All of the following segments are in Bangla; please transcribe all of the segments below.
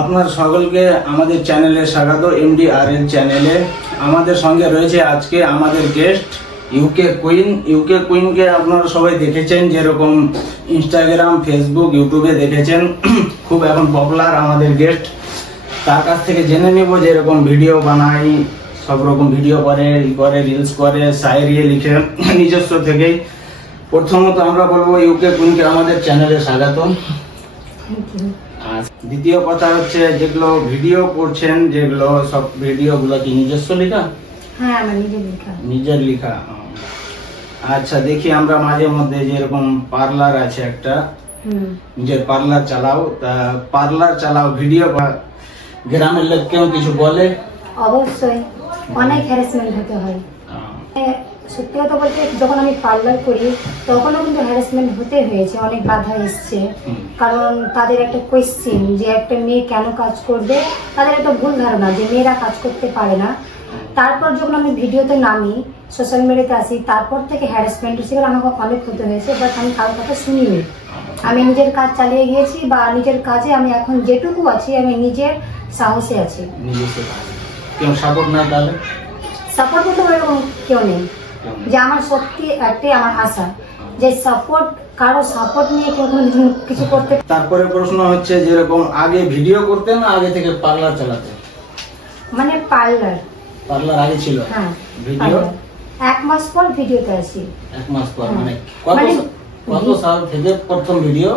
আপনার সকলকে আমাদের চ্যানেলে স্বাগত। MDRL চ্যানেলে আমাদের সঙ্গে রয়েছে আজকে আমাদের গেস্ট ইউকে কুইন। ইউকে কুইনকে আপনারা সবাই দেখেছেন, যেরকম ইনস্টাগ্রাম, ফেসবুক, ইউটিউবে দেখেছেন। খুব এখন পপুলার আমাদের গেস্ট। তার কাছ থেকে জেনে নিব যে এরকম ভিডিও বানাই, সব রকম ভিডিও করে, রিলস করে, শায়েরি লিখে নিজস্ব থেকেই। প্রথমত আমরা বলবো ইউকে কুইনকে আমাদের চ্যানেলে স্বাগত। দ্বিতীয় কথা হচ্ছে, যেগুলো ভিডিও করছেন, যেগুলো সব ভিডিও গুলো কি নিজস্ব লেখা? হ্যাঁ, আমার নিজের লেখা। আচ্ছা, দেখি আমরা মাঝে মধ্যে যেরকম পার্লার আছে একটা, নিজের পার্লার চালাও, তা পার্লার চালাও ভিডিও, গ্রামের লোক কেউ কিছু বলে? অবশ্যই অনেক হ্যারাসমেন্ট হতে হয়। সত্যি কথা বলতে, যখন আমি পার্লার করি তখনও কিন্তু হ্যারাসমেন্ট হতে হয়েছে, অনেক বাধা এসছে। কারণ তাদের একটা কোয়েশ্চেন যে একটা মেয়ে কেন কাজ করবে, তাদের একটা ভুল ধারণা যে মেয়েরা কাজ করতে পারে না। তারপর যখন আমি ভিডিওতে নামি, সোশ্যাল মিডিয়াতে আসি, তারপর থেকে হ্যারাসমেন্ট সেগুলো আমাকে অনেক হতে হয়েছে। বাট আমি কারোর কথা শুনিনি, আমি নিজের কাজ চালিয়ে গিয়েছি, বা নিজের কাজে আমি এখন যেটুকু আছি আমি নিজের সাহসে আছি। কেউ সাপোর্ট নাই? তাহলে সাপোর্ট বলতে ওরকম কেউ নেই। যে আমার সত্যি একটাই আমার আশা যে সাপোর্ট, কারো সাপোর্ট নিয়ে কেউ কিছু করতে। তারপরে প্রশ্ন হচ্ছে, যেরকম আগে ভিডিও করতেন না আগে থেকে পার্লার চালাতেন? মানে পার্লার আগে ছিল? হ্যাঁ, ভিডিও 1 মাস পর ভিডিওতে আসি। 1 মাস পর? মানে কত সাল থেকে প্রথম ভিডিও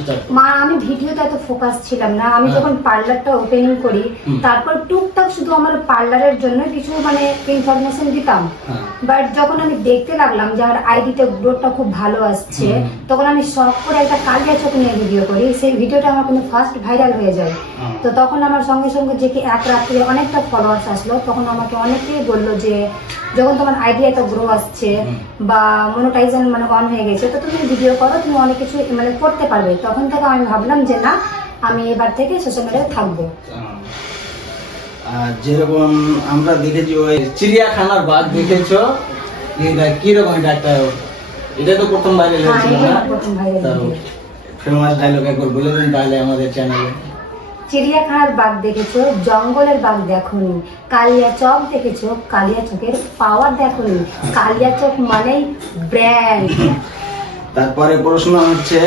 স্টার্ট? আমি ভিডিওতে এত ফোকাস ছিলাম না। আমি যখন পার্লারটা ওপেনিং করি, তারপর টুকটাক শুধু আমার পার্লারের জন্য কিছু মানে ইনফরমেশন দিতাম। বাট যখন আমি দেখতে লাগলাম যে আমার আইডিতে গ্রোথটা খুব ভালো আসছে, তখন আমি শখ করে একটা কালিয়া চোখ নিয়ে ভিডিও করি। সেই ভিডিওটা আমার কিন্তু ফার্স্ট ভাইরাল হয়ে যায়। তো তখন আমার সঙ্গে সঙ্গে যে কি এক রাত্রে অনেকটা ফলোয়ার্স আসলো। তখন আমাকে অনেকেই বললো যে যখন তোমার আইডিয়া এত গ্রো আসছে বা মনোটাইজেশন মানে অন হয়ে গেছে, তো তুমি ভিডিও করো, তুমি অনেক কিছু মানে করতে পারবে। তখন থেকে আমি ভাবলাম যে না, আমি এবার থেকে সোশ্যাল মিডিয়ায় থাকবো। যেরকম আমরা দেখেছি ওই চিড়িয়াখানার বাঘ দেখেছো, এটা কিরকম? এটা তো প্রথম ভাইরাল হয়েছিল না? ফেমাস ডায়লগ একবার বলে দিন তাহলে আমাদের চ্যানেলে। চিড়িয়াখানার বাঘ দেখেছো, জঙ্গলের বাঘ দেখোনি। কালিয়া চক দেখেছো, কালিয়া চকের পাওয়ার দেখোনি। কালিয়া চক মানেই ব্র্যান্ড। তারপরে প্রশ্ন হচ্ছে,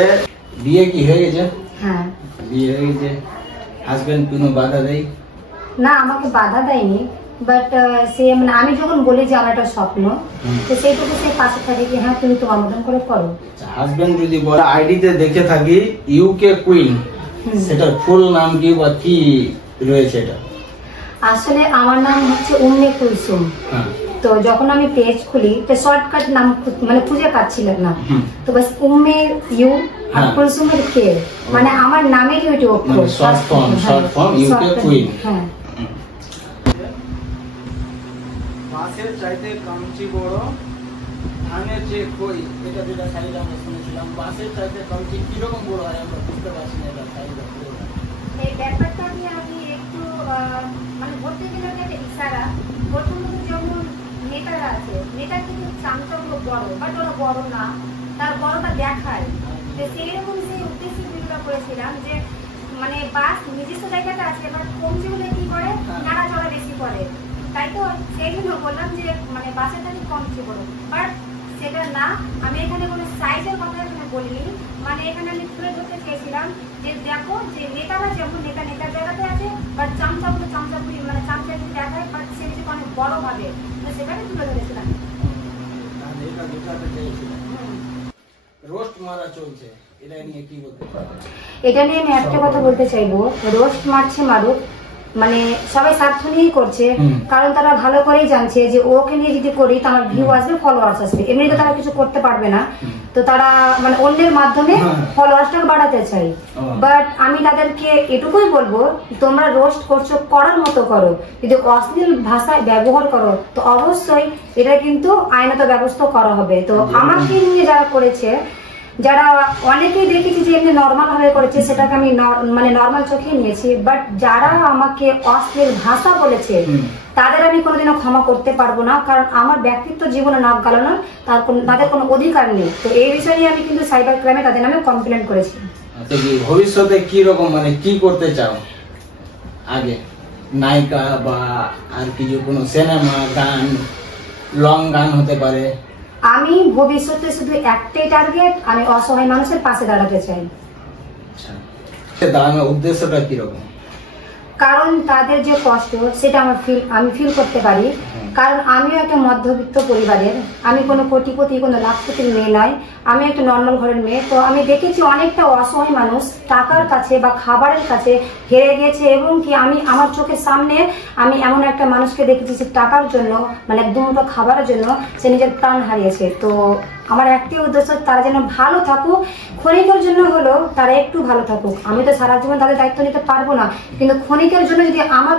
বিয়ে কি হয়ে গেছে? হ্যাঁ, বিয়ে হয়ে গেছে। হাজবেন্ড কোনো বাধা দেয়? না, আমাকে বাধা দেয়নি। বাট সে মানে আমি যখন বলি যে আমার একটা স্বপ্ন, তো সেইটুকু সে পাশে থাকে কি হ্যাঁ তুমি তোমার মতন করে করো। হাজবেন্ড যদি বলে, আইডিতে দেখে থাকি ইউকে কুইন, সেটার ফুল নাম কি বা কি রয়েছে এটা? আসলে আমার নাম হচ্ছে উম্মে কুলসুম। তো যখন আমি পেজ খুলি তো শর্টকাট নাম মানে খুঁজে পাচ্ছিলাম না, তো বাস উম্মে ইউ আর কুলসুমের কে, মানে আমার নামের ইউটিউব অক্ষর, শর্ট ফর্ম ইউকে কুইন। হ্যাঁ। মাছের চাইতে কামচি বড়, ধানের চেয়ে কই, এটা যেটা সাইড আমরা শুনেছিলাম। মাছের চাইতে কামচি কিরকম বড় হয় আমরা বুঝতে পারছি না। এটা সাইড এই ব্যাপারটা নিয়ে আমি একটু মানে বলতে গেলে একটা ইশারা। প্রথমত যেমন নেতারা আছে, নেতা কিন্তু চামচাগুলো বড়, বাট ওরা বড় না, তার বড়টা দেখায়। তো সেইরকম সেই উদ্দেশ্যে ভিডিওটা করেছিলাম যে মানে বাস নিজস্ব জায়গাটা আছে, বাট কমচিগুলো কি করে, নাড়া চড়া বেশি করে। তাই তো সেই জন্য বললাম যে মানে বাসের থেকে কমচি বড়, বাট সেটা না। আমি এখানে কোনো সাইজের কথা এখানে বলিনি, মানে এখানে আমি তুলে ধরতে চেয়েছিলাম যে দেখো যে নেতারা যেমন নেতার জায়গাতে আছে, বাট চামচাগুলো চামচাগুলি মানে চামচা দেখায়, বাট সে নিজেকে অনেক বড় ভাবে, তো সেটাকে তুলে ধরেছিলাম। রোস্ট মারা চলছে, এটা নিয়ে কি বলতে? এটা নিয়ে আমি একটা কথা বলতে চাইবো, রোস্ট মারছে মারুক, মানে সবাই স্বার্থ নিয়েই করছে। কারণ তারা ভালো করেই জানছে যে ওকে নিয়ে যদি করি তো আমার ভিউ আসবে, ফলোয়ার্স আসবে, এমনিতে তারা কিছু করতে পারবে না। তো তারা মানে অন্যের মাধ্যমে ফলোয়ার্সটা বাড়াতে চাই। বাট আমি তাদেরকে এটুকুই বলবো, তোমরা রোস্ট করছো, করার মতো করো। যদি অশ্লীল ভাষায় ব্যবহার করো তো অবশ্যই এটা কিন্তু আইনত ব্যবস্থা করা হবে। তো আমাকে নিয়ে যারা করেছে, যারা অনেকেই দেখেছি যে এমনি নর্মাল ভাবে করেছে, সেটাকে আমি মানে নর্মাল চোখে নিয়েছি। বাট যারা আমাকে অশ্লীল ভাষা বলেছে তাদের আমি কোনোদিনও ক্ষমা করতে পারবো না, কারণ আমার ব্যক্তিত্ব জীবনে নাক গালানোর তাদের কোনো অধিকার নেই। তো এই বিষয় নিয়ে আমি কিন্তু সাইবার ক্রাইমে তাদের নামে কমপ্লেন করেছি। ভবিষ্যতে কি রকম মানে কি করতে চাও? আগে নায়িকা বা আর কিছু কোনো সিনেমা গান, লং গান হতে পারে? আমি ভবিষ্যতে শুধু একটাই টার্গেট, আমি অসহায় মানুষের পাশে দাঁড়াতে চাই। দাঁড়ানোর উদ্দেশ্যটা কিরকম? কারণ তাদের যে কষ্ট সেটা আমি ফিল করতে পারি। কারণ আমিও একটা মধ্যবিত্ত পরিবারের, আমি কোনো কোটিপতি কোনো লাখপতির মেয়ে নয়, আমি একটা নর্মাল ঘরের মেয়ে। তো আমি দেখেছি অনেকটা অসহায় মানুষ টাকার কাছে বা খাবারের কাছে হেরে গেছে, এবং কি আমি আমার চোখের সামনে আমি এমন একটা মানুষকে দেখেছি যে টাকার জন্য মানে দুমুঠো খাবারের জন্য সে নিজের প্রাণ হারিয়েছে। তো আমার একটাই উদ্দেশ্য তারা যেন ভালো থাকুক, ক্ষণিকের জন্য হলেও তারা একটু ভালো থাকুক। আমি তো সারা জীবন তাদের দায়িত্ব নিতে পারবো না, কিন্তু ক্ষণিকের জন্য যদি আমার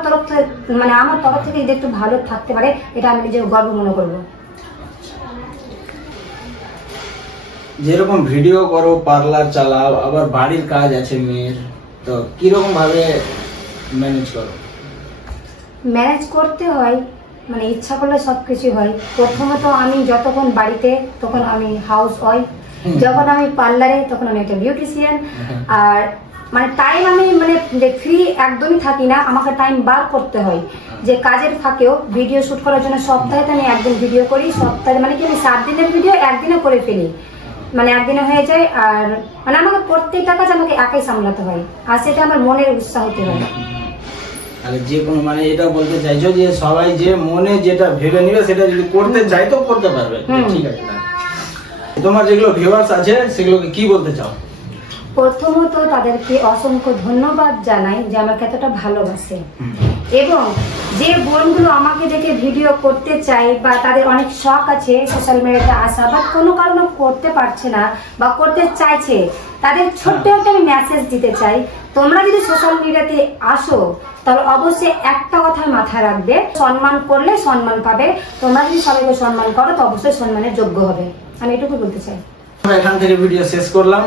তরফ থেকে যদি একটু ভালো থাকতে পারে, এটা আমি নিজের গর্ব মনে করবো। যেরকম ভিডিও করো, পার্লার চালাও, আবার বাড়ির কাজ আছে মেয়ের, তো কিরকম ভাবে ম্যানেজ করো? ম্যানেজ করতে হয়, মানে ইচ্ছা করলে সবকিছু হয়। প্রথমত আমি যতক্ষণ বাড়িতে তখন আমি হাউস ওয়াইফ, যখন আমি পার্লারে তখন আমি একটা বিউটিশিয়ান। আর মানে টাইম আমি মানে ফ্রি একদমই থাকি না, আমাকে টাইম বার করতে হয়। যে কাজের ফাঁকেও ভিডিও শুট করার জন্য সপ্তাহে আমি একদিন ভিডিও করি, সপ্তাহে মানে কি আমি 7 দিনের ভিডিও একদিনে করে ফেলি, মানে একদিনে হয়ে যায়। আর মানে আমাকে প্রত্যেকটা কাজ আমাকে একাই সামলাতে হয়, আর সেটা আমার মনের উৎসাহ হতে হয়। যে কোনো মানে এটা বলতে চাইছো যে সবাই যে মনে যেটা ভেবে নিবে সেটা যদি করতে চায় তো করতে পারবে, ঠিক আছে? তোমার যেগুলো ভিউয়ার্স আছে সেগুলোকে কি বলতে চাও? প্রথমত তাদেরকে অসংখ্য ধন্যবাদ জানাই যে আমাকে এতটা ভালোবাসে, এবং যে বোনগুলো আমাকে দেখে ভিডিও করতে চায় বা তাদের অনেক শখ আছে সোশ্যাল মিডিয়াতে আসা, বা কোনো কারণে করতে পারছে না বা করতে চাইছে, তাদের ছোট্ট একটা আমি মেসেজ দিতে চাই। তোমরা যদি সোশ্যাল মিডিয়াতে আসো তাহলে অবশ্যই একটা কথা মাথায় রাখবে, সম্মান করলে সম্মান পাবে। তোমরা যদি সবাইকে সম্মান করো তো অবশ্যই সম্মানের যোগ্য হবে। আমি এটুকু বলতে চাই। এখান থেকে ভিডিও শেষ করলাম।